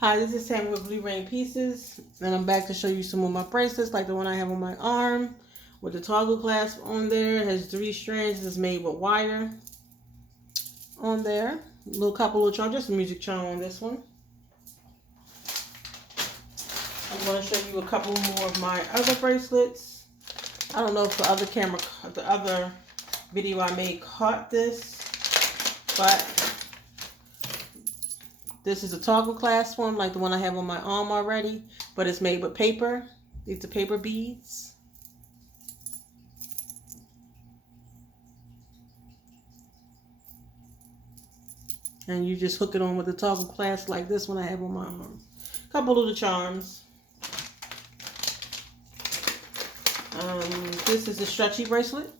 Hi, this is Tammy with Blue Rain Pieces, and I'm back to show you some of my bracelets, like the one I have on my arm, with the toggle clasp on there. It has 3 strands. It's made with wire on there. Couple of charms, just a music charm on this one. I'm going to show you a couple more of my other bracelets. I don't know if the other video I made caught this, but this is a toggle clasp one, like the one I have on my arm already, but it's made with paper. These are paper beads. And you just hook it on with the toggle clasp like this one I have on my arm. Couple of the charms. This is a stretchy bracelet.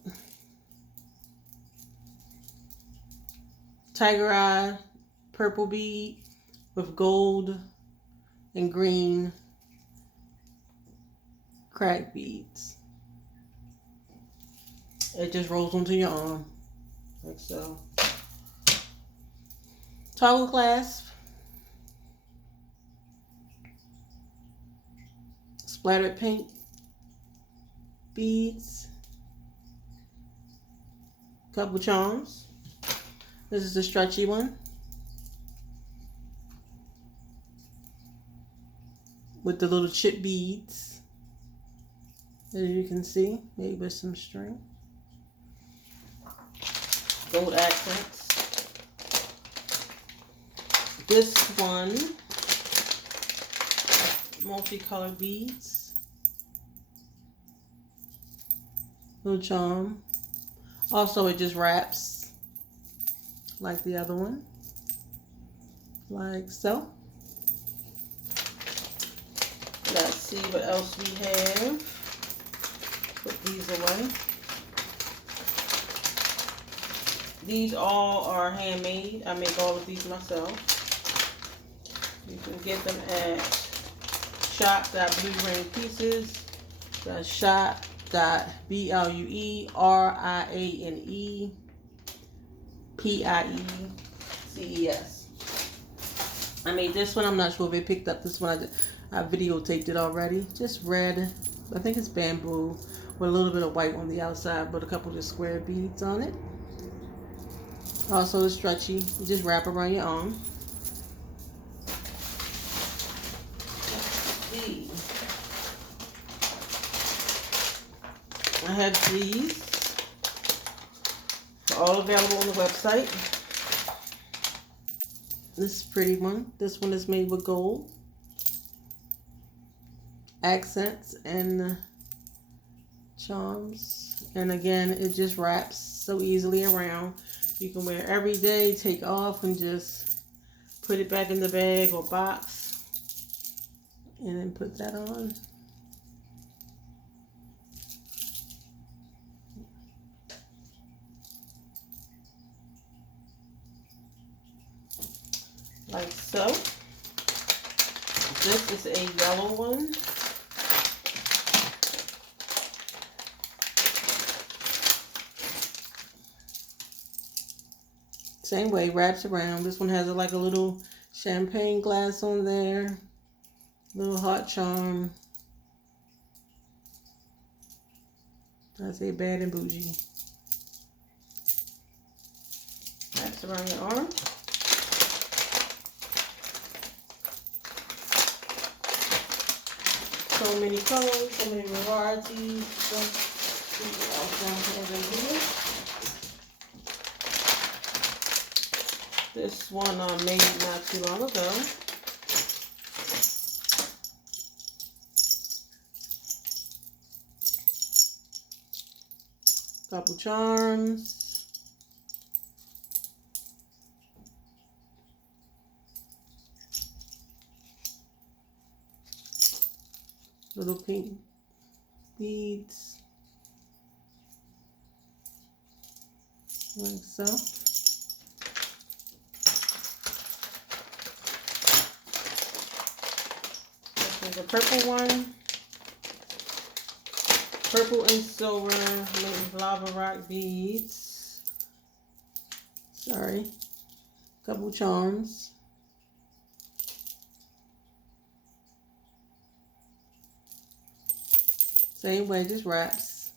Tiger eye, purple bead with gold and green crack beads. It just rolls onto your arm like so. Toggle clasp, splattered pink beads, couple charms. This is the stretchy one with the little chip beads, as you can see, made with some string. Gold accents. This one, multicolored beads, little charm. Also, it just wraps like the other one, like so. Let's see what else we have. Put these away. These all are handmade. I make all of these myself. You can get them at shop.bluerainpieces. That's shop.bluerainpieces. I made this one. I'm not sure if it picked up this one. I videotaped it already. Just red. I think it's bamboo with a little bit of white on the outside, but a couple of square beads on it. Also, the stretchy. You just wrap around your arm. I have these. They're all available on the website. This is a pretty one. This one is made with gold accents and charms. And again, it just wraps so easily around. You can wear every day, take off, and just put it back in the bag or box. And then put that on. Like so. This is a yellow one. Same way, wraps around. This one has like a little champagne glass on there. Little heart charm. I say bad and bougie. Wraps around your arm. So many colors, so many varieties. Let's see what else I have in here. This one I made not too long ago. Couple charms. Little pink beads. Like so. This is a purple one. Purple and silver made with lava rock beads. Sorry. Couple charms. Same way, just wraps.